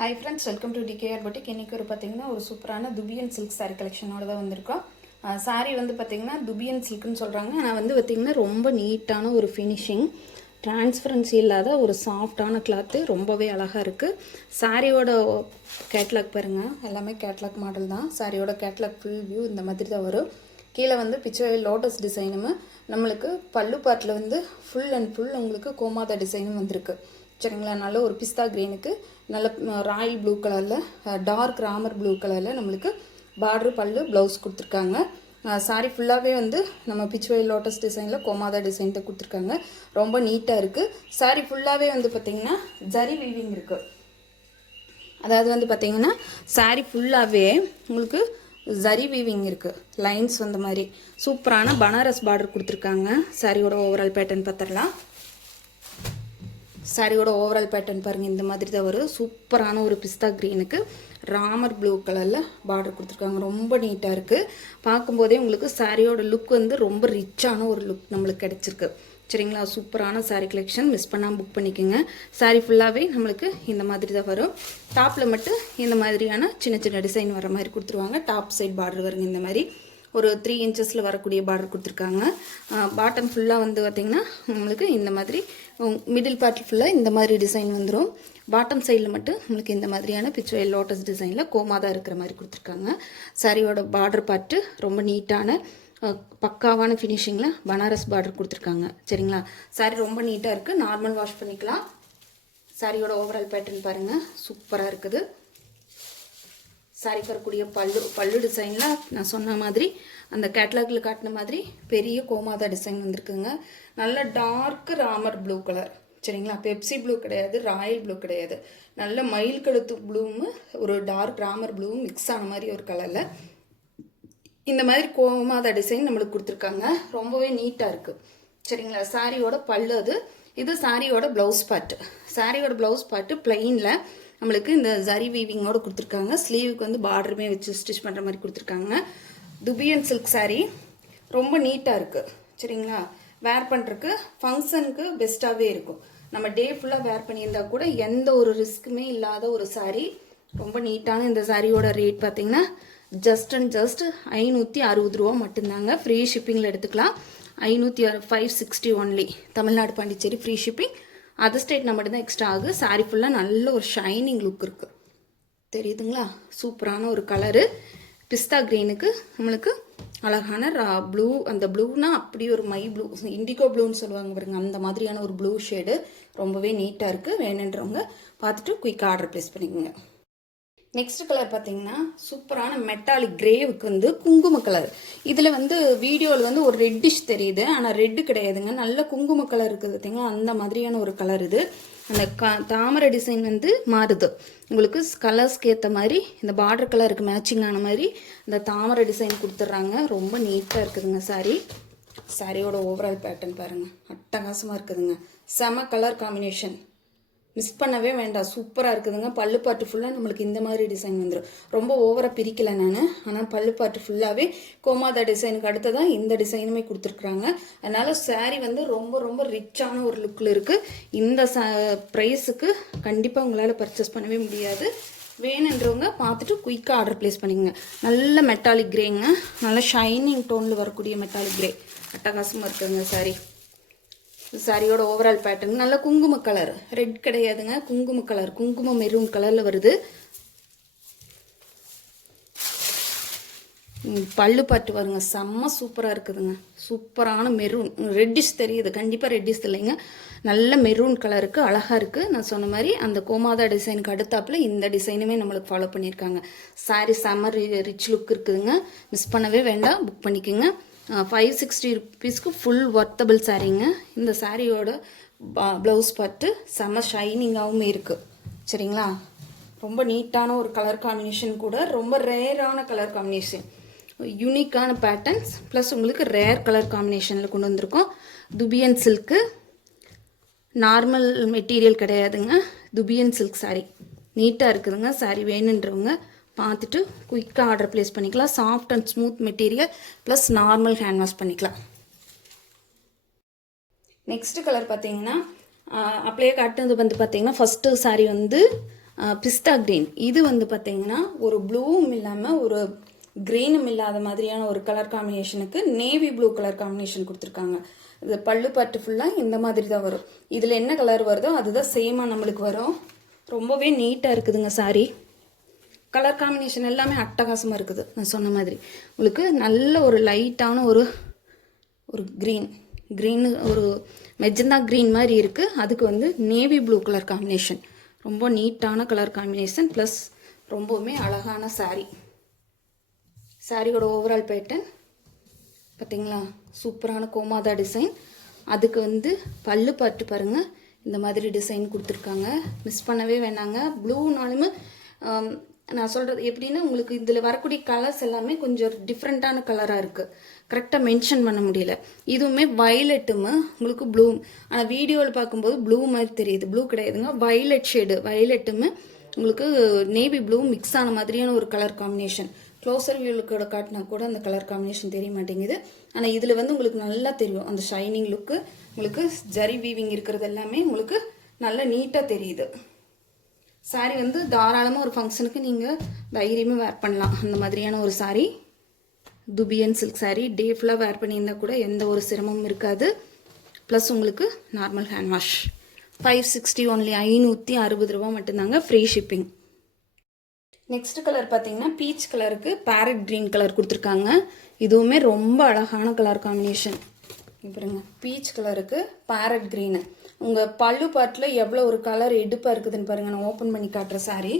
Hi friends, welcome to DKR Boutique. இன்னைக்கு ஒரு சூப்பரான துபியன் சில்க் saree கலெக்ஷனோட தான் வந்திருக்கோம். saree வந்து பாத்தீங்கன்னா துபியன் சில்க்னு சொல்றாங்க. ஆனா வந்து பாத்தீங்கன்னா ரொம்ப நீட்டான ஒரு ஃபினிஷிங், டிரான்ஸ்பரன்சி இல்லாத ஒரு சாஃப்ட்டான கிளாத், ரொம்பவே அழகா இருக்கு. சாரியோட கேட்லாக் பாருங்க, எல்லாமே கேட்லாக் மாடல் தான். சாரியோட கேட்லாக் ஃபுல் வியூ இந்த மாதிரி தான் வரும். கீழே வந்து பிச்சை லோட்டஸ் டிசைனும், நம்மளுக்கு பல்லு பார்ட்டில் வந்து ஃபுல் அண்ட் ஃபுல் உங்களுக்கு கோமாதா டிசைனும் வந்திருக்கு. சரிங்களா, நல்ல ஒரு பிஸ்தா க்ரீனுக்கு நல்ல ராயல் ப்ளூ கலரில், டார்க் ராமர் ப்ளூ கலரில் நம்மளுக்கு பார்டர் பல்லு ப்ளவுஸ் கொடுத்துருக்காங்க. சாரி ஃபுல்லாகவே வந்து நம்ம பிச்சுவை லோட்டஸ் டிசைனில் கோமாதா டிசைன் தான் கொடுத்துருக்காங்க. ரொம்ப நீட்டாக இருக்குது. சாரி ஃபுல்லாகவே வந்து பார்த்திங்கன்னா ஜரி வீவிங் இருக்குது. அதாவது வந்து பார்த்திங்கன்னா சாரி ஃபுல்லாகவே உங்களுக்கு ஜரி வீவிங் இருக்குது. லைன்ஸ் வந்த மாதிரி சூப்பரான பனாரஸ் பார்டர் கொடுத்துருக்காங்க. சாரியோட ஓவரால் பேட்டர்ன் பார்த்துடலாம். சாரியோட ஓவரால் பேட்டர்ன் பாருங்கள், இந்த மாதிரி தான் வரும். சூப்பரான ஒரு பிஸ்தா க்ரீனுக்கு ராமர் ப்ளூ கலரில் பார்டர் கொடுத்துருக்காங்க. ரொம்ப நீட்டாக இருக்குது. பார்க்கும்போதே உங்களுக்கு சாரியோட லுக் வந்து ரொம்ப ரிச்சான ஒரு லுக் நம்மளுக்கு கிடச்சிருக்கு. சரிங்களா, சூப்பரான சாரீ கலெக்ஷன், மிஸ் பண்ணாமல் புக் பண்ணிக்கோங்க. சாரீ ஃபுல்லாகவே நம்மளுக்கு இந்த மாதிரி தான் வரும். டாப்பில் மட்டும் இந்த மாதிரியான சின்ன சின்ன டிசைன் வர மாதிரி கொடுத்துருவாங்க. டாப் சைட் பார்டர் வருங்க இந்த மாதிரி ஒரு 3 இன்ச்சஸில் வரக்கூடிய பார்டர் கொடுத்துருக்காங்க. பாட்டம் ஃபுல்லாக வந்து பார்த்திங்கன்னா நம்மளுக்கு இந்த மாதிரி மிடில் பார்ட் ஃபுல்லாக இந்த மாதிரி டிசைன் வந்துடும். பாட்டம் சைடில் மட்டும் நம்மளுக்கு இந்த மாதிரியான பிச்சுவை லோட்டஸ் டிசைனில் கோமாதா இருக்கிற மாதிரி கொடுத்துருக்காங்க. சாரியோட பார்டர் பார்ட்டு ரொம்ப நீட்டான பக்காவான ஃபினிஷிங்கில் பனாரஸ் பார்டர் கொடுத்துருக்காங்க. சரிங்களா, சாரி ரொம்ப நீட்டாக இருக்குது. நார்மல் வாஷ் பண்ணிக்கலாம். சாரியோட ஓவரால் பேட்டர்ன் பாருங்கள், சூப்பராக இருக்குது. சாரிக்கு வரக்கூடிய பல்லு டிசைனில் நான் சொன்ன மாதிரி அந்த கேட்லாகில் காட்டின மாதிரி பெரிய கோமாதா டிசைன் வந்திருக்குங்க. நல்ல டார்க் ராமர் ப்ளூ கலர். சரிங்களா, பெப்சி ப்ளூ கிடையாது, ராயல் ப்ளூ கிடையாது, நல்ல மயில் கழுத்து ப்ளூவும் ஒரு டார்க் ராமர் ப்ளூவும் மிக்ஸ் ஆன மாதிரி ஒரு கலரில் இந்த மாதிரி கோமாதா டிசைன் நம்மளுக்கு கொடுத்துருக்காங்க. ரொம்பவே நீட்டாக இருக்குது. சரிங்களா, சாரியோட பல்லு இது சாரியோட ப்ளவுஸ் பார்ட்டு. சாரியோட ப்ளவுஸ் பார்ட்டு பிளெயினில் நம்மளுக்கு இந்த ஜரி வீவிங்கோடு கொடுத்துருக்காங்க. ஸ்லீவுக்கு வந்து பார்டருமே வச்சு ஸ்டிச் பண்ணுற மாதிரி கொடுத்துருக்காங்க. துபியன் சில்க் சாரீ ரொம்ப நீட்டாக இருக்குது. சரிங்களா, வேர் பண்ணுறதுக்கு ஃபங்க்ஷனுக்கு பெஸ்ட்டாகவே இருக்கும். நம்ம டே ஃபுல்லாக வேர் பண்ணியிருந்தால் கூட எந்த ஒரு ரிஸ்க்குமே இல்லாத ஒரு சாரீ. ரொம்ப நீட்டான இந்த சாரியோட ரேட் பார்த்திங்கன்னா ஜஸ்ட் 560 ரூபா மட்டும்தாங்க. ஃப்ரீ ஷிப்பிங்கில் எடுத்துக்கலாம். 560 only. Tamil Nadu Pondicherry free shipping. Other state மட்டும் தான் எக்ஸ்ட்ரா ஆகுது. சாரீ ஃபுல்லாக நல்ல ஒரு ஷைனிங் லுக் இருக்குது. தெரியுதுங்களா, சூப்பரான ஒரு கலரு. பிஸ்தா க்ரீனுக்கு நம்மளுக்கு அழகான ப்ளூ, அந்த ப்ளூனா அப்படி ஒரு மை ப்ளூ, இண்டிகோ ப்ளூன்னு சொல்லுவாங்க பாருங்க, அந்த மாதிரியான ஒரு ப்ளூ ஷேடு ரொம்பவே நீட்டாக இருக்குது. வேணுன்றவங்க பார்த்துட்டு குயிக்காக ஆர்டர் ப்ளேஸ் பண்ணிக்கோங்க. நெக்ஸ்ட் கலர் பார்த்தீங்கன்னா சூப்பரான மெட்டாலிக் கிரேவுக்கு வந்து குங்கும கலர். இதில் வந்து வீடியோவில் வந்து ஒரு ரெட்டிஷ் தெரியுது, ஆனால் ரெட்டு கிடையாதுங்க. நல்ல குங்கும கலர் இருக்குது பார்த்தீங்களா, அந்த மாதிரியான ஒரு கலர் இது. அந்த தாமரை டிசைன் வந்து மாறுது உங்களுக்கு கலர்ஸ்க்கு ஏற்ற மாதிரி. இந்த பார்டர் கலருக்கு மேட்சிங் ஆன மாதிரி இந்த தாமரை டிசைன் கொடுத்துட்றாங்க. ரொம்ப நீட்டாக இருக்குதுங்க சாரீ. சாரியோட ஓவரால் பேட்டர்ன் பாருங்கள், அட்டகாசமாக இருக்குதுங்க. செம கலர் காம்பினேஷன், மிஸ் பண்ணவே வேண்டாம். சூப்பராக இருக்குதுங்க. பல்லு பாட்டு ஃபுல்லாக நம்மளுக்கு இந்த மாதிரி டிசைன் வந்துடும். ரொம்ப ஓவராக பிரிக்கலை நான், ஆனால் பல்லு பாட்டு ஃபுல்லாகவே கோமாதா டிசைனுக்கு அடுத்ததான் இந்த டிசைனுமே கொடுத்துருக்குறாங்க. அதனால் சாரீ வந்து ரொம்ப ரொம்ப ரிச்சான ஒரு லுக்கில் இருக்குது. இந்த ப்ரைஸுக்கு கண்டிப்பாக உங்களால் பர்ச்சேஸ் பண்ணவே முடியாது. வேணுன்றவங்க பார்த்துட்டு குயிக்காக ஆர்டர் ப்ளேஸ் பண்ணிக்கோங்க. நல்ல மெட்டாலிக் கிரேங்க, நல்ல ஷைனிங் டோனில் வரக்கூடிய மெட்டாலிக் கிரே அட்டகாசமாக இருக்குதுங்க சாரீ. சாரியோட ஓவரால் பேட்டர்ன் நல்ல குங்கும கலர், ரெட் கிடையாதுங்க, குங்கும கலர், குங்கும மெரூன் கலரில் வருது. பல்லு பாட்டு வருங்க, செம்ம சூப்பராக இருக்குதுங்க. சூப்பரான மெரூன், ரெட்டிஷ் தெரியுது, கண்டிப்பாக ரெட்டிஷ் இல்லைங்க, நல்ல மெரூன் கலருக்கு அழகாக இருக்குது. நான் சொன்ன மாதிரி அந்த கோமாதா டிசைனுக்கு அடுத்தாப்பில் இந்த டிசைனுமே நம்மளுக்கு ஃபாலோ பண்ணியிருக்காங்க. சாரி செம்ம ரிச் லுக் இருக்குதுங்க. மிஸ் பண்ணவே வேண்டாம், புக் பண்ணிக்கோங்க. 560 ருபீஸ்க்கு ஃபுல் ஒர்த்தபிள் சாரீங்க. இந்த சாரியோட ப்ளவுஸ் பார்த்து செம்ம ஷைனிங்காகவும் இருக்குது. சரிங்களா, ரொம்ப நீட்டான ஒரு கலர் காம்பினேஷன் கூட, ரொம்ப ரேரான கலர் காம்பினேஷன், யூனிக்கான பேட்டர்ன்ஸ் ப்ளஸ் உங்களுக்கு ரேர் கலர் காம்பினேஷனில் கொண்டு வந்திருக்கோம். துபியன் சில்க்கு, நார்மல் மெட்டீரியல் கிடையாதுங்க, துபியன் சில்க் சாரீ நீட்டாக இருக்குதுங்க. சாரீ வேணுன்றவங்க பார்த்துட்டு குயிக்காக ஆர்டர் ப்ளேஸ் பண்ணிக்கலாம். Soft and smooth material plus normal hand wash பண்ணிக்கலாம். நெக்ஸ்ட் கலர் பார்த்தீங்கன்னா அப்படியே காட்டுறது வந்து பார்த்தீங்கன்னா ஃபஸ்ட்டு சாரீ வந்து பிஸ்தா க்ரீன். இது வந்து பார்த்தீங்கன்னா ஒரு ப்ளூவும் இல்லாமல் ஒரு க்ரீனும் இல்லாத மாதிரியான ஒரு கலர் காம்பினேஷனுக்கு நேவி ப்ளூ கலர் காம்பினேஷன் கொடுத்துருக்காங்க. இது பல்லு பாட்டு ஃபுல்லாக இந்த மாதிரி தான் வரும். இதில் என்ன கலர் வருதோ அதுதான் சேமாக நம்மளுக்கு வரும். ரொம்பவே நீட்டாக இருக்குதுங்க சாரி. கலர் காம்பினேஷன் எல்லாமே அட்டகாசமாக இருக்குது. நான் சொன்ன மாதிரி உங்களுக்கு நல்ல ஒரு லைட்டான ஒரு க்ரீன் ஒரு மெஜந்தா க்ரீன் மாதிரி இருக்குது. அதுக்கு வந்து நேவி ப்ளூ கலர் காம்பினேஷன். ரொம்ப நீட்டான கலர் காம்பினேஷன் ப்ளஸ் ரொம்பவுமே அழகான சாரீ. சாரியோட ஓவரால் பேட்டர்ன் பார்த்தீங்களா, சூப்பரான கோமாதா டிசைன். அதுக்கு வந்து பல்லு பாட்டு பாருங்கள், இந்த மாதிரி டிசைன் கொடுத்துருக்காங்க. மிஸ் பண்ணவே வேணாங்க. ப்ளூனாலுமே நான் சொல்கிறது எப்படின்னா உங்களுக்கு இதில் வரக்கூடிய கலர்ஸ் எல்லாமே கொஞ்சம் டிஃப்ரெண்ட்டான கலராக இருக்குது. கரெக்டாக மென்ஷன் பண்ண முடியல. இதுவுமே வயலட்டுமே உங்களுக்கு ப்ளூ, ஆனால் வீடியோவில் பார்க்கும்போது ப்ளூ மாதிரி தெரியுது. ப்ளூ கிடையாதுங்க, வயலட் ஷேடு. வயலட்டுமே உங்களுக்கு நேவி ப்ளூ மிக்ஸ் ஆன மாதிரியான ஒரு கலர் காம்பினேஷன். க்ளோசர் வியூலுக்கோட காட்டினா கூட அந்த கலர் காம்பினேஷன் தெரிய மாட்டேங்குது. ஆனால் இதில் வந்து உங்களுக்கு நல்லா தெரியும் அந்த ஷைனிங் லுக்கு. உங்களுக்கு ஜரி வீவிங் இருக்கிறது எல்லாமே உங்களுக்கு நல்லா நீட்டாக தெரியுது. சாரீ வந்து தாராளமாக ஒரு ஃபங்க்ஷனுக்கு நீங்கள் தைரியமாக வேர் பண்ணலாம். அந்த மாதிரியான ஒரு சாரீ, துபியன் சில்க் சாரீ. டே ஃபுல்லாக வேர் பண்ணியிருந்தால் கூட எந்த ஒரு சிரமமும் இருக்காது. ப்ளஸ் உங்களுக்கு நார்மல் ஹேண்ட் வாஷ். 560 ஒன்லி, 560 ரூபா மட்டும்தாங்க, ஃப்ரீ ஷிப்பிங். நெக்ஸ்ட் கலர் பார்த்தீங்கன்னா பீச் கலருக்கு பேரட் க்ரீன் கலர் கொடுத்துருக்காங்க. இதுவுமே ரொம்ப அழகான கலர் காம்பினேஷன். பாருங்க, பீச் கலருக்கு பேரட் க்ரீனு. உங்கள் பல்லு பாட்டில் எவ்வளோ ஒரு கலர் எடுப்பாக இருக்குதுன்னு பாருங்கள். நான் ஓப்பன் பண்ணி காட்டுற சாரீ.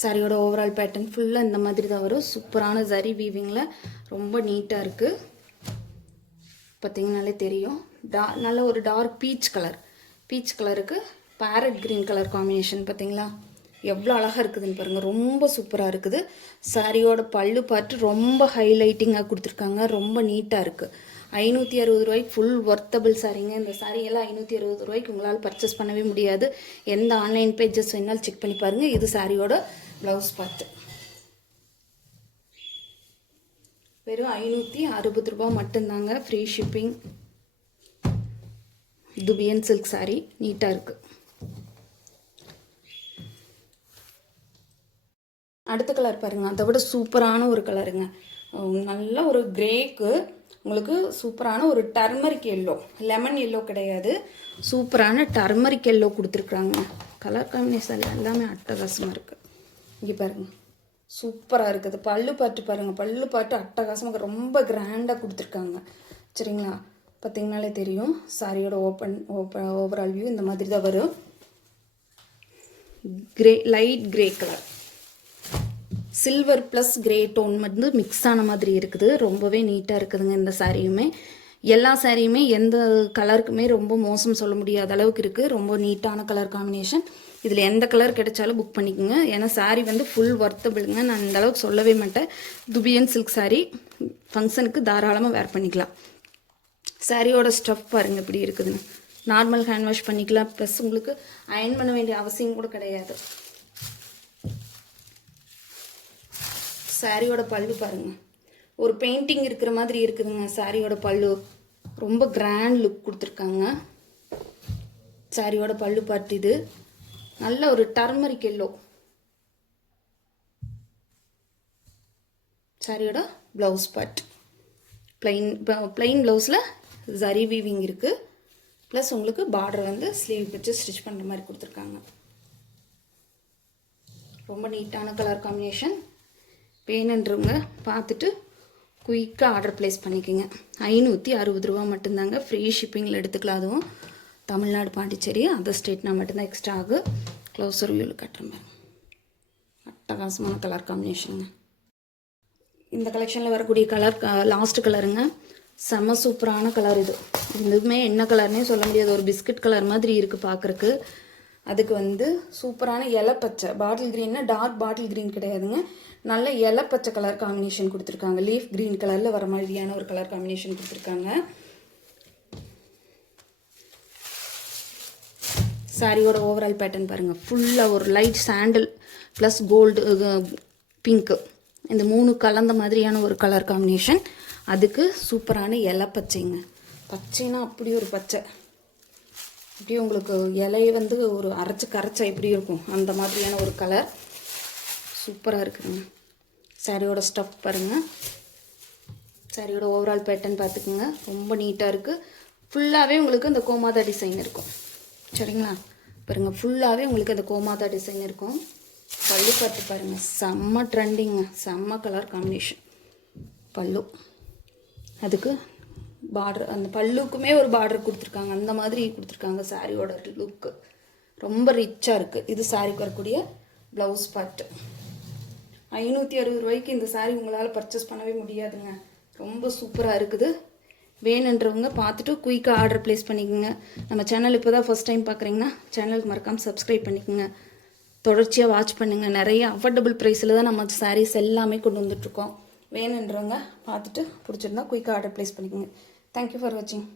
சாரியோட ஓவரால் பேட்டர்ன் ஃபுல்லாக இந்த மாதிரி தான் வரும். சூப்பரான ஜரி வீவிங்கில் ரொம்ப நீட்டாக இருக்குது. பார்த்தீங்கன்னாலே தெரியும். நல்ல ஒரு டார்க் பீச் கலருக்கு பேரட் க்ரீன் கலர் காம்பினேஷன். பார்த்தீங்களா எவ்வளோ அழகாக இருக்குதுன்னு பாருங்கள். ரொம்ப சூப்பராக இருக்குது. சாரியோட பல்லு பார்த்து ரொம்ப ஹைலைட்டிங்காக கொடுத்துருக்காங்க. ரொம்ப நீட்டாக இருக்குது. 560 ரூபாய்க்கு ஃபுல் ஒர்த்தபிள் சாரீங்க. இந்த சாரியெல்லாம் 560 ரூபாய்க்கு உங்களால் பர்ச்சேஸ் பண்ணவே முடியாது. எந்த ஆன்லைன் பேஜஸ் வேணாலும் செக் பண்ணி பாருங்கள். இது சாரியோட ப்ளவுஸ் பார்த்து வெறும் 560 ரூபா மட்டும்தாங்க, ஃப்ரீ ஷிப்பிங். துபியன் சில்க் சாரீ நீட்டாக இருக்குது. அடுத்த கலர் பாருங்கள், அதை விட சூப்பரான ஒரு கலருங்க. நல்ல ஒரு கிரேக்கு உங்களுக்கு சூப்பரான ஒரு டர்மரிக் எல்லோ, லெமன் எல்லோ கிடையாது, சூப்பரான டர்மரிக் எல்லோ கொடுத்துருக்குறாங்க. கலர் காம்பினேஷன் எல்லாமே அட்டகாசமாக இருக்குது. இங்கே பாருங்கள், சூப்பராக இருக்குது. பல்லு பாட்டு பாருங்கள், பல்லு பாட்டு அட்டகாசமாக ரொம்ப கிராண்டாக கொடுத்துருக்காங்க. சரிங்களா, பார்த்தீங்கனாலே தெரியும். சாரியோட ஓவரால் வியூ இந்த மாதிரி தான் வரும். Light grey colour, silver plus grey tone வந்து மிக்ஸ் ஆன மாதிரி இருக்குது. ரொம்பவே நீட்டாக இருக்குதுங்க இந்த சாரியுமே. எல்லா சாரியுமே எந்த கலருக்குமே ரொம்ப மோசம் சொல்ல முடியாத அளவுக்கு இருக்குது. ரொம்ப நீட்டான கலர் காம்பினேஷன். இதில் எந்த கலர் கிடைச்சாலும் புக் பண்ணிக்கோங்க. ஏன்னா சாரீ வந்து ஃபுல் ஒர்த்தபிளுங்க. நான் இந்த அளவுக்கு சொல்லவே மாட்டேன். துபியன் சில்க் சாரீ ஃபங்க்ஷனுக்கு தாராளமாக வேர் பண்ணிக்கலாம். சாரியோட ஸ்டஃப் பாருங்கள் எப்படி இருக்குதுன்னு. நார்மல் ஹேண்ட் வாஷ் பண்ணிக்கலாம். ப்ளஸ் உங்களுக்கு அயன் பண்ண வேண்டிய அவசியம் கூட கிடையாது. சாரியோட பல்லு பாருங்கள், ஒரு பெயிண்டிங் இருக்கிற மாதிரி இருக்குதுங்க. சாரியோட பல்லு ரொம்ப கிராண்ட் லுக் கொடுத்துருக்காங்க. சாரியோட பல்லு பார்த்து இது நல்ல ஒரு டர்மரிக் எல்லோ. சாரியோட ப்ளவுஸ் பார்ட் பிளைன் ப்ளவுஸில் ஜரி வீவிங் இருக்குது. ப்ளஸ் உங்களுக்கு பார்டர் வந்து ஸ்லீவ் வச்சு ஸ்டிச் பண்ணுற மாதிரி கொடுத்துருக்காங்க. ரொம்ப நீட்டான கலர் காம்பினேஷன். வேணுன்றவங்க பார்த்துட்டு குயிக்காக ஆர்டர் ப்ளேஸ் பண்ணிக்கோங்க. 560 ரூபா மட்டும்தாங்க, ஃப்ரீ ஷிப்பிங்கில் எடுத்துக்கலாம். அதுவும் தமிழ்நாடு, பாண்டிச்சேரி, அதர் ஸ்டேட்னா மட்டும்தான் எக்ஸ்ட்ரா ஆகும். க்ளோஸர் வியூவில் கட்டுற மாதிரி அட்டகாசமான கலர் காம்பினேஷனுங்க. இந்த கலெக்ஷனில் வரக்கூடிய கலர் லாஸ்ட் கலருங்க. செம்ம சூப்பரான கலர் இது. இதுவுமே என்ன கலர்னே சொல்ல முடியாது. ஒரு பிஸ்கட் கலர் மாதிரி இருக்குது பார்க்குறக்கு. அதுக்கு வந்து சூப்பரான இலைப்பச்சை பாட்டில் க்ரீன்னா டார்க் பாட்டில் க்ரீன் கிடையாதுங்க, நல்ல இலைப்பச்சை கலர் காம்பினேஷன் கொடுத்துருக்காங்க. லீஃப் க்ரீன் கலரில் வர மாதிரியான ஒரு கலர் காம்பினேஷன் கொடுத்துருக்காங்க. சாரியோட ஓவரால் பேட்டர்ன் பாருங்கள். ஃபுல்லாக ஒரு light sandal plus gold pink, இந்த 3 கலந்த மாதிரியான ஒரு கலர் காம்பினேஷன். அதுக்கு சூப்பரான இலை பச்சைங்க. பச்சைனா அப்படி ஒரு பச்சை, அப்படியே உங்களுக்கு இலையை வந்து ஒரு கரைச்சா எப்படி இருக்கும் அந்த மாதிரியான ஒரு கலர். சூப்பராக இருக்குதுங்க. சாரியோட ஸ்டஃப் பாருங்கள். சாரியோட ஓவரால் பேட்டர்ன் பார்த்துக்குங்க. ரொம்ப நீட்டாக இருக்குது. ஃபுல்லாகவே உங்களுக்கு அந்த கோமாதா டிசைன் இருக்கும். சரிங்களா? பாருங்கள், ஃபுல்லாகவே உங்களுக்கு அந்த கோமாதா டிசைன் இருக்கும். பல்லு பார்த்து பாருங்கள், செம்ம ட்ரெண்டிங்க, செம்ம கலர் காம்பினேஷன் பல்லு. அதுக்கு பார்டர், அந்த பல்லுக்குமே ஒரு பார்டர் கொடுத்துருக்காங்க, அந்த மாதிரி கொடுத்துருக்காங்க. சாரியோட லுக்கு ரொம்ப ரிச்சாக இருக்குது. இது சாரிக்கு வரக்கூடிய ப்ளவுஸ் பார்ட்டு. 560 ரூபாய்க்கு இந்த சாரீ உங்களால் பர்ச்சேஸ் பண்ணவே முடியாதுங்க. ரொம்ப சூப்பராக இருக்குது. வேணுன்றவங்க பார்த்துட்டு குயிக்காக ஆர்டர் ப்ளேஸ் பண்ணிக்கோங்க. நம்ம சேனல் இப்போ தான் ஃபஸ்ட் டைம் பார்க்குறீங்கன்னா சேனலுக்கு மறக்காமல் சப்ஸ்கிரைப் பண்ணிக்கோங்க. தொடர்ச்சியாக வாட்ச் பண்ணுங்கள். நிறைய அஃபோர்டபுள் ப்ரைஸில் தான் நம்ம சாரீஸ் எல்லாமே கொண்டு வந்துட்ருக்கோம். வேணுன்றவங்க பார்த்துட்டு பிடிச்சிருந்தா குயிக்காக ஆர்டர் ப்ளேஸ் பண்ணிக்கோங்க. தேங்க்யூ ஃபார் வாட்சிங்.